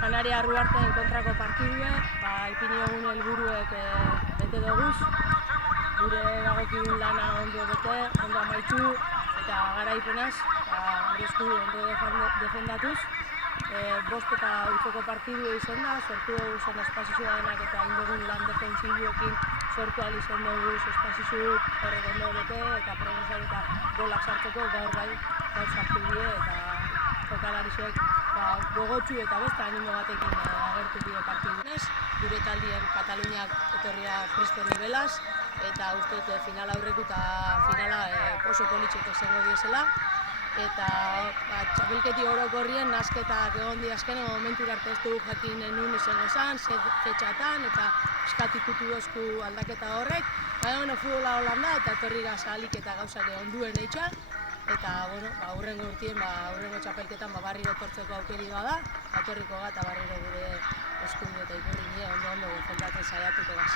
Kanaria Arruarten kontrako partidue, ipini egun helburuek bete doguz, gure dagokigun lana ondo bete, ondo amaitu eta garaipenaz, gure esku ondo defendatuz. Bost eta urteko partidu izan da, sortu dugu zen espazizioa denak eta indogun lan defensibuekin sortu ahal izan dugu espazizuk horrek ondo bete eta progresak eta golak sartzeko gaur sartu die eta jokalariek gogotsu eta beste animo batekin agertu die partidunez. Gure taldien Kataluniak etorria kristo nibelaz eta uste dut final aurreku eta finala oso politxek izango diesela. Eta txapelketi orokorrien nasketak egon di azken momentura arte ez dugu jakin nun izango zen, fetxatan eta eskatikutu dozku aldaketa horrek. Baina futbola holan da eta etorri gaz ahalik eta gauzak onduen eitxa. Eta hurrengo urtien, hurrengo txapelketan barriro etortzeko aukeri da, etorriko eta barriro gure eskudu eta ikurri ondo defendatzen saiatuko gaz.